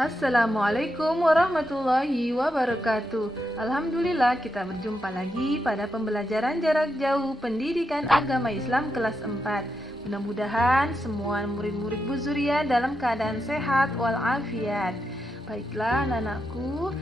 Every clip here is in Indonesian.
Assalamualaikum warahmatullahi wabarakatuh. Alhamdulillah kita berjumpa lagi pada pembelajaran jarak jauh pendidikan agama Islam kelas 4. Mudah-mudahan semua murid-murid Bu Zuria dalam keadaan sehat walafiat. Baiklah anak-anakku,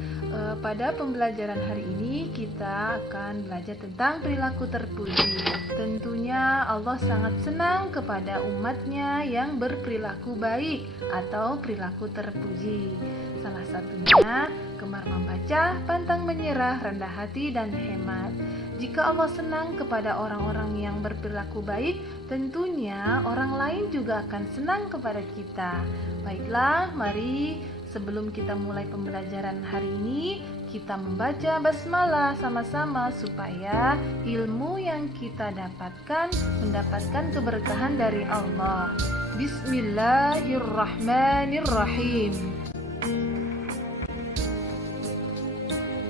pada pembelajaran hari ini kita akan belajar tentang perilaku terpuji. Tentunya Allah sangat senang kepada umatnya yang berperilaku baik atau perilaku terpuji. Salah satunya gemar membaca, pantang menyerah, rendah hati, dan hemat. Jika Allah senang kepada orang-orang yang berperilaku baik, tentunya orang lain juga akan senang kepada kita. Baiklah, mari sebelum kita mulai pembelajaran hari ini, kita membaca basmalah sama-sama supaya ilmu yang kita dapatkan mendapatkan keberkahan dari Allah. Bismillahirrahmanirrahim.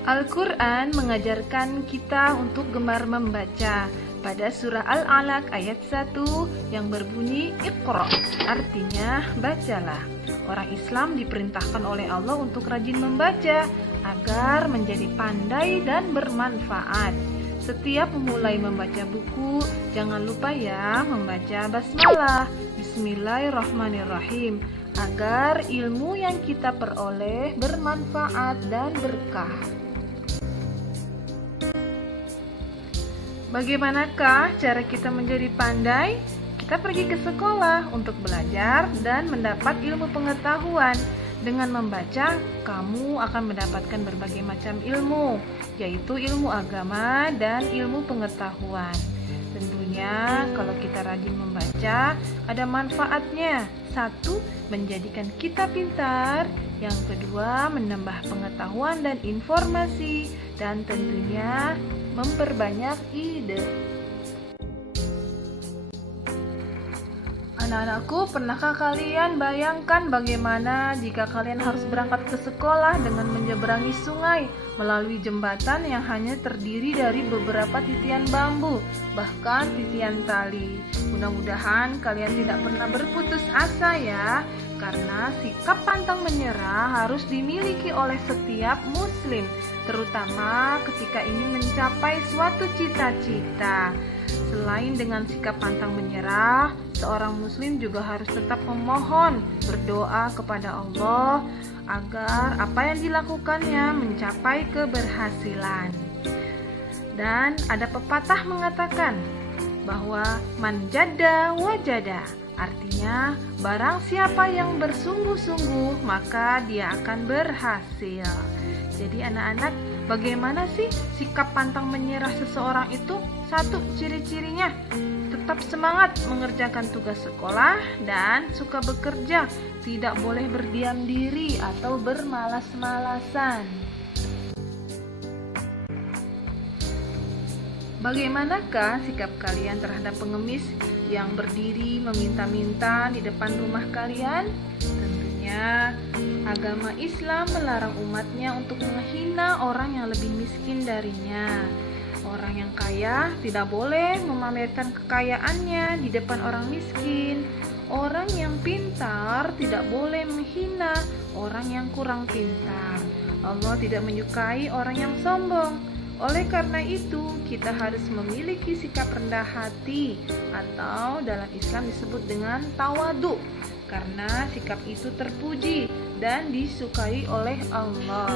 Al-Quran mengajarkan kita untuk gemar membaca. Pada surah Al-Alaq ayat 1 yang berbunyi Iqra, artinya bacalah. Orang Islam diperintahkan oleh Allah untuk rajin membaca agar menjadi pandai dan bermanfaat. Setiap memulai membaca buku, jangan lupa ya membaca basmalah, Bismillahirrahmanirrahim, agar ilmu yang kita peroleh bermanfaat dan berkah. Bagaimanakah cara kita menjadi pandai? Kita pergi ke sekolah untuk belajar dan mendapat ilmu pengetahuan. Dengan membaca, kamu akan mendapatkan berbagai macam ilmu, yaitu ilmu agama dan ilmu pengetahuan. Tentunya kalau kita rajin membaca, ada manfaatnya. 1. Menjadikan kita pintar. Yang kedua, menambah pengetahuan dan informasi. Dan tentunya memperbanyak ide. Anak-anakku, pernahkah kalian bayangkan bagaimana jika kalian harus berangkat ke sekolah dengan menyeberangi sungai melalui jembatan yang hanya terdiri dari beberapa titian bambu, bahkan titian tali? Mudah-mudahan kalian tidak pernah berputus asa ya, karena sikap pantang menyerah harus dimiliki oleh setiap muslim, terutama ketika ingin mencapai suatu cita-cita. Selain dengan sikap pantang menyerah, seorang muslim juga harus tetap memohon, berdoa kepada Allah agar apa yang dilakukannya mencapai keberhasilan. Dan ada pepatah mengatakan bahwa manjada wajada, artinya barang siapa yang bersungguh-sungguh maka dia akan berhasil. Jadi anak-anak, bagaimana sih sikap pantang menyerah seseorang itu? 1. Ciri-cirinya, tetap semangat mengerjakan tugas sekolah dan suka bekerja, tidak boleh berdiam diri atau bermalas-malasan. Bagaimanakah sikap kalian terhadap pengemis yang berdiri meminta-minta di depan rumah kalian? Tentunya agama Islam melarang umatnya untuk menghina orang yang lebih miskin darinya. Orang yang kaya tidak boleh memamerkan kekayaannya di depan orang miskin. Orang yang pintar tidak boleh menghina orang yang kurang pintar. Allah tidak menyukai orang yang sombong. Oleh karena itu, kita harus memiliki sikap rendah hati atau dalam Islam disebut dengan tawadu, karena sikap itu terpuji dan disukai oleh Allah.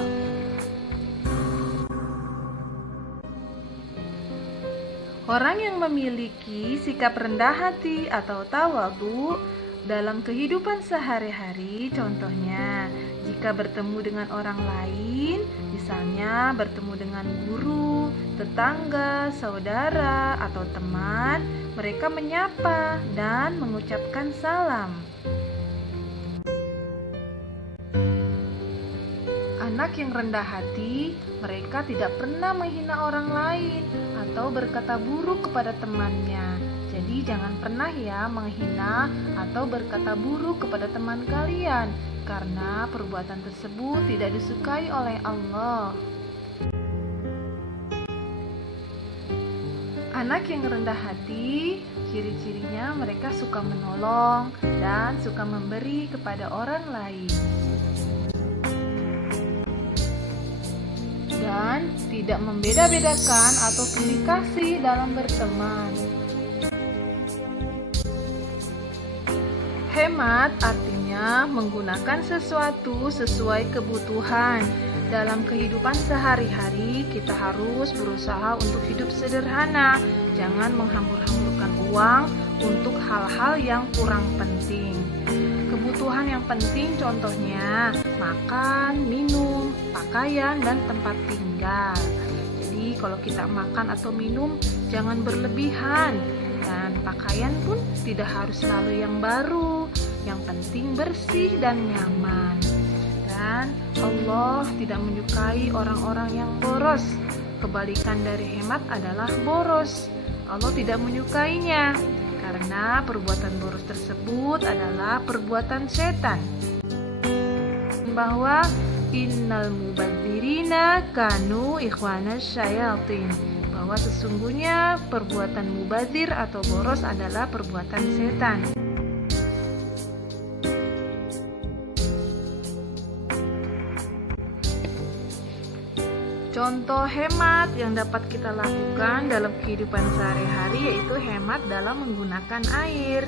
Orang yang memiliki sikap rendah hati atau tawadu dalam kehidupan sehari-hari, contohnya jika bertemu dengan orang lain, misalnya bertemu dengan guru, tetangga, saudara, atau teman, mereka menyapa dan mengucapkan salam. Anak yang rendah hati, mereka tidak pernah menghina orang lain atau berkata buruk kepada temannya. Jadi jangan pernah ya menghina atau berkata buruk kepada teman kalian, karena perbuatan tersebut tidak disukai oleh Allah. Anak yang rendah hati, ciri-cirinya mereka suka suka menolong dan suka memberi kepada orang lain. dan tidak membeda-bedakan atau pilih kasih dalam berteman. Hemat artinya menggunakan sesuatu sesuai kebutuhan. Dalam kehidupan sehari-hari, kita harus berusaha untuk hidup sederhana. Jangan menghambur-hamburkan uang untuk hal-hal yang kurang penting. Kebutuhan yang penting contohnya makan, minum, pakaian, dan tempat tinggal. Jadi kalau kita makan atau minum jangan berlebihan, dan pakaian pun tidak harus selalu yang baru. Yang penting bersih dan nyaman. Dan Allah tidak menyukai orang-orang yang boros. Kebalikan dari hemat adalah boros. Allah tidak menyukainya karena perbuatan boros tersebut adalah perbuatan setan. Bahwa innal mubadzirina kanu ikhwanas syayatin, bahwa sesungguhnya perbuatan mubadzir atau boros adalah perbuatan setan. Contoh hemat yang dapat kita lakukan dalam kehidupan sehari-hari yaitu hemat dalam menggunakan air.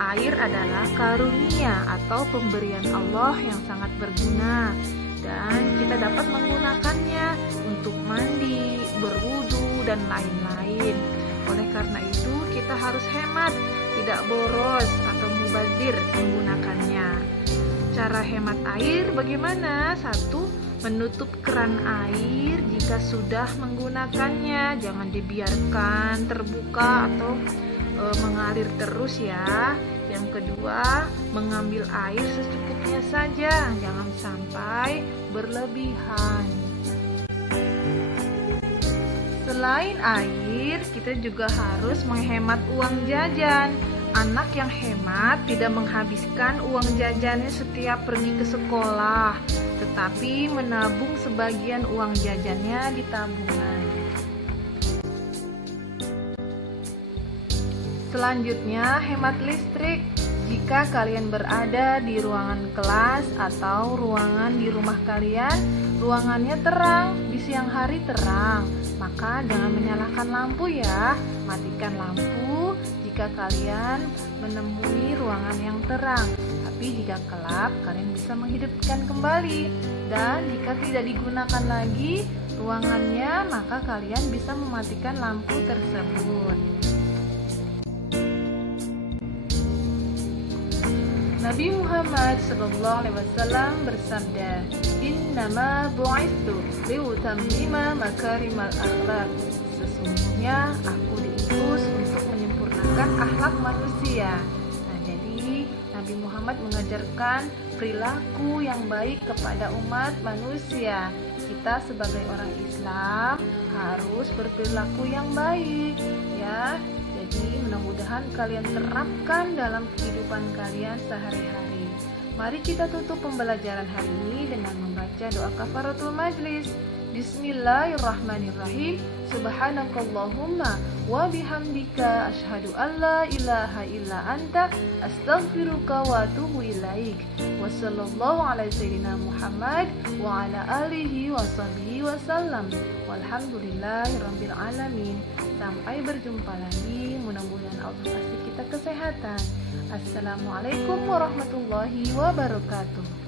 Air adalah karunia atau pemberian Allah yang sangat berguna, dan kita dapat menggunakannya untuk mandi, berwudu, dan lain-lain. Oleh karena itu kita harus hemat, tidak boros atau mubazir menggunakannya. Cara hemat air bagaimana? 1. Menutup keran air jika sudah menggunakannya, jangan dibiarkan terbuka atau mengalir terus ya. Yang kedua, mengambil air secukupnya saja, jangan sampai berlebihan. Selain air, kita juga harus menghemat uang jajan. Anak yang hemat tidak menghabiskan uang jajannya setiap pergi ke sekolah, tetapi menabung sebagian uang jajannya di tabungan. Selanjutnya, hemat listrik. Jika kalian berada di ruangan kelas atau ruangan di rumah kalian, ruangannya terang, di siang hari terang, maka jangan menyalakan lampu ya. Matikan lampu jika kalian menemui ruangan yang terang. Tapi jika gelap, kalian bisa menghidupkan kembali. Dan jika tidak digunakan lagi ruangannya, maka kalian bisa mematikan lampu tersebut. Nabi Muhammad SAW bersabda, "Innama bu'itsu liutammima makarimal akhlak." Sesungguhnya aku diutus untuk menyempurnakan akhlak manusia. Nah, jadi Nabi Muhammad mengajarkan perilaku yang baik kepada umat manusia. Kita sebagai orang Islam harus berperilaku yang baik, ya. Jadi mudah-mudahan kalian terapkan dalam kehidupan kalian sehari-hari. Mari kita tutup pembelajaran hari ini dengan membaca doa kafaratul majlis. Bismillahirrahmanirrahim. Subhanakallahumma wa bihamdika asyhadu an la ilaha illa anta astaghfiruka wa atubu ilaik. Wassallallahu ala sayyidina Muhammad wa ala alihi wa sahbihi wasallam. Walhamdulillahirabbil alamin. Sampai berjumpa lagi. Mudah-mudahan Allah kasih kita kesehatan. Assalamualaikum warahmatullahi wabarakatuh.